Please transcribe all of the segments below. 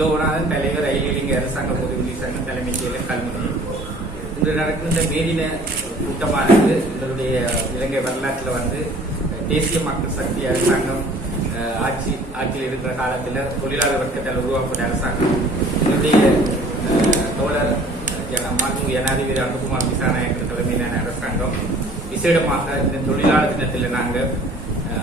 லோகநாதன் தலைவர் ரயில் இலங்கை அரசாங்க பொதுவெளி சங்கம் தலைமை செயலர் கல்முனை. இன்று நடக்கின்ற மேதின கூட்டமானது எங்களுடைய இலங்கை வரலாற்றில் தேசிய மக்கள் சக்தி அரசாங்கம் ஆட்சியில் இருக்கிற காலத்தில் தொழிலாளர் வர்க்கத்தால் உருவாக்கப்பட்ட அரசாங்கம் எங்களுடைய தோழர் மாண்புமிகு ஜனாதிபதி அனுகுமார் திசாநாயக்கர் தலைமையிலான அரசாங்கம் விசேடமாக இந்த தொழிலாளர் தினத்தில் நாங்கள்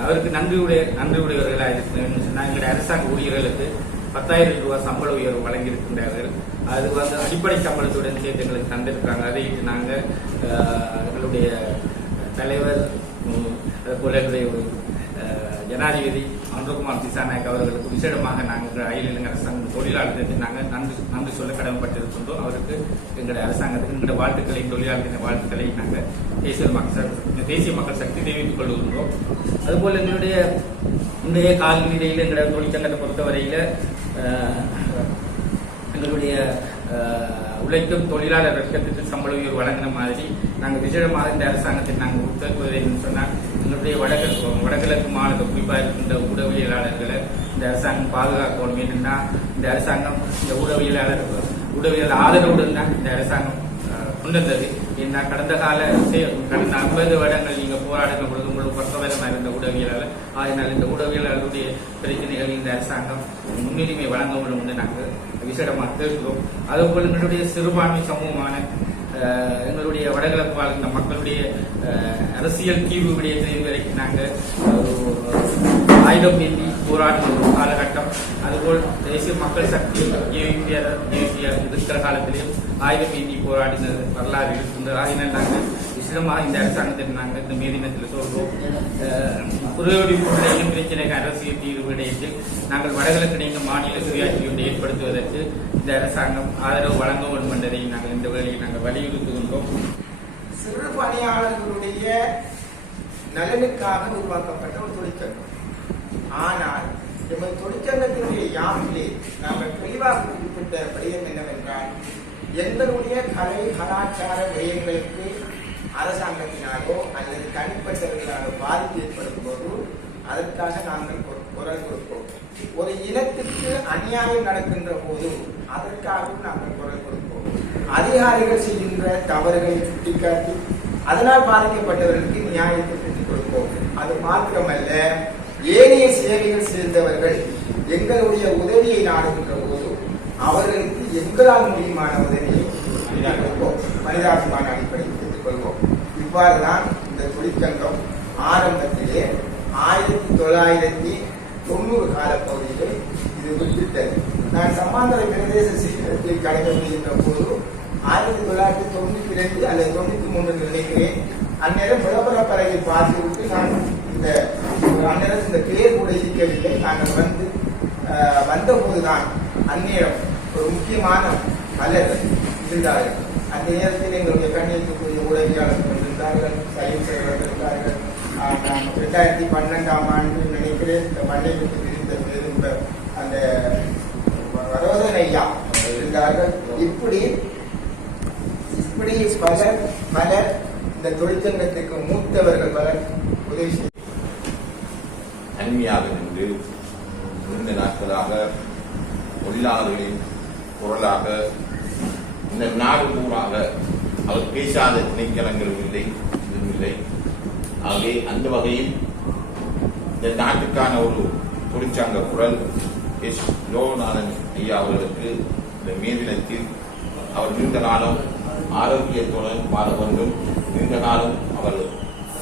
அவருக்கு நன்றியுடையவர்களாக இருக்கணும்னு சொன்னால் எங்களுடைய அரசாங்க ஊழியர்களுக்கு 10,000 ரூபாய் சம்பள உயர்வு வழங்கியிருக்கின்றார்கள். அது அடிப்படை சம்பளத்துடன் சேர்த்து எங்களுக்கு தந்திருக்காங்க. அதை நாங்கள் எங்களுடைய தலைவர் அதுபோல எங்களுடைய ஜனாதிபதி அனுகுமார் திசாநாயக் அவர்களுக்கு விசேடமாக நாங்கள் அகில இலங்கை அரசாங்க தொழிலாளர்களுக்கு நாங்கள் நன்றி சொல்ல கடமைப்பட்டிருக்கின்றோம். அவருக்கு எங்களுடைய அரசாங்கத்துக்கு எங்களுடைய வாழ்த்துக்களை தொழிலாளர்களின் வாழ்த்துக்களை நாங்கள் தேசிய மக்கள் சக்தி தெரிவித்துக் கொள்கின்றோம். அதுபோல் இன்றைய காலநிலையில் எங்களுடைய தொழிற்சங்கத்தை பொறுத்தவரையில் எங்களுடைய உழைக்கும் தொழிலாளர் வர்க்கத்துக்கு சம்பள உயர்வு வழங்கின மாதிரி நாங்கள் விசேடமாக இந்த அரசாங்கத்தை நாங்கள் உத்தரவுவதைன்னு சொன்னால் எங்களுடைய வடகிழக்கு மாநில குறிப்பாக இருக்கின்ற ஊடகவியலாளர்களை இந்த அரசாங்கம் பாதுகாக்கணும். என்னென்னா இந்த அரசாங்கம் இந்த ஊடகவியல் ஆதரவுடன் தான் இந்த அரசாங்கம் கொண்டிருந்தது. ஏன்னா கடந்த 50 வருடங்கள் நீங்கள் போராடுகிற பொழுது உங்களுக்கு பக்கவரமாக இருந்த ஊடகவியலாளர். அதனால் இந்த ஊடகவியலாளருடைய பிரச்சனைகள் இந்த அரசாங்கம் முன்னுரிமை வழங்க வேண்டும் என்று நாங்கள் விசேடமாக கேட்கிறோம். அதுபோல் எங்களுடைய சிறுபான்மை சமூகமான எங்களுடைய வடகிழக்கு வாழ்ந்த மக்களுடைய அரசியல் தீர்வு விடயத்தை வரைக்கும் நாங்கள் ஆயுதம் ஏந்தி போராடும் காலகட்டம். அதுபோல் தேசிய மக்கள் சக்தி இருக்கிற காலத்திலேயும் ஆயுதம் ஏந்தி போராடின வரலாறு இருக்கின்றது. அதனால் நாங்கள் விசேடமாக இந்த அரசாங்கத்தில் நாங்கள் இந்த மே தினத்தில் சொல்கிறோம். குறையோடி பொருளையும் பிரச்சனைக்கு அரசியல் தீர்வு விடயத்தில் நாங்கள் வடகிழக்கு நீங்க மாநில சுயாட்சி ஒன்றை ஏற்படுத்துவதற்கு இந்த அரசாங்கம் ஆதரவு வழங்க வேண்டும் என்பதை நாங்கள் இந்த வேளையில் நாங்கள் வலியுறுத்துகின்றோம். சிறு பணியாளர்களுடைய நலனுக்காக உருவாக்கப்பட்ட ஒரு தொழிற்சங்கம். ஆனால் எமது தொழிற்சங்கத்தினுடைய யாப்பிலே நாங்கள் தெளிவாக குறிப்பிட்ட விடயம் என்னவென்றால் எங்களுடைய கலை கலாச்சார விடயங்களுக்கு அரசாங்கத்தினாலோ அல்லது தனிப்பட்டவர்களாலோ பாதிப்பு ஏற்படும் போது அதற்காக நாங்கள் குரல் கொடுப்போம். ஒரு இனத்துக்கு அநியாயம் நடக்கின்ற போது அதற்காகவும் நாங்கள் குரல் கொடுப்போம். அதிகாரிகள் செய்கின்ற தவறுகளை சுட்டிக்காட்டி அதனால் பாதிக்கப்பட்டவர்களுக்கு நியாயத்தை பெற்றுக் கொடுப்போம். அது மாத்திரமல்ல, ஏனைய சேவைகள் சேர்ந்தவர்கள் எங்களுடைய உதவியை நாடுகின்ற போது அவர்களுக்கு எங்களால் முடியுமான உதவியை கொடுப்போம். மனிதாபிமான அடிப்படையில் பெற்றுக் கொள்வோம். இவ்வாறுதான் இந்த தொழிற்சங்கம் ஆரம்பத்திலே 1990 காலப்பகுதியில் இது விட்டுட்டது. நான் சமாந்தர பிரதேச சீக்கிரத்தில் கடந்து வருகின்ற போது 1992 அல்லது 93 நினைக்கிறேன். அந்நேரம் விளம்பரப்பறையை பார்த்துவிட்டு நான் அந்நேரம் இந்த பேர் கூட இருக்கவில்லை. நாங்கள் வந்தபோதுதான் அந்நேரம் ஒரு முக்கியமான மலர்கள் இருந்தார்கள். அந்த நேரத்தில் எங்களுடைய கண்ணியத்துக்குரிய உதவியாளர்கள் இருந்தார்கள், சயின்ஸ் இருந்தார்கள். 2012ஆம் ஆண்டு நினைக்கிறேன் இந்த மண்ணை விட்டு பிரிந்த பெரும் அந்த வரோதனையா இருந்தார்கள். இப்படி பலர் இந்த தொழிற்சங்கத்துக்கு மூத்தவர்கள் பலர் உதவி செய்ய அண்மையாக நின்று நீண்ட நாட்களாக தொழிலாளர்களின் குரலாக இந்த நாடு பூராக அவர் பேசாத திணைக்களங்களும் இல்லை, இதுவும் இல்லை. ஆகவே அந்த வகையில் இந்த நாட்டுக்கான ஒரு தொழிற்சங்க குரல் லோகநாதன் ஐயா அவர்களுக்கு இந்த மே தினத்தில் அவர் நீண்ட காலம் ஆரோக்கியத்துடன் வாழ வேண்டும். நீண்ட காலம் அவர்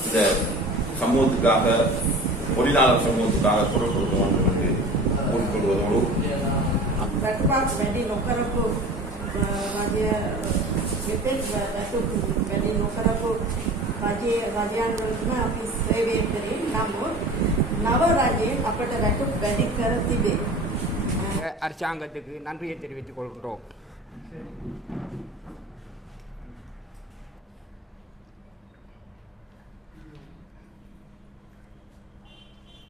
இந்த சமூகத்துக்காக தொழிலாளர் சமூகத்துக்காக குரல் கொடுக்க வேண்டும் என்று கூறிக்கொள்வதோடு රජයන්වලම අපි සේවය කරේ. නමුත් නව රජයෙන් අපට රැකුත් වැඩි කර තිබේ. அரசாங்கத்துக்கு நன்றியை தெரிவித்துக் கொள்கின்றோம்.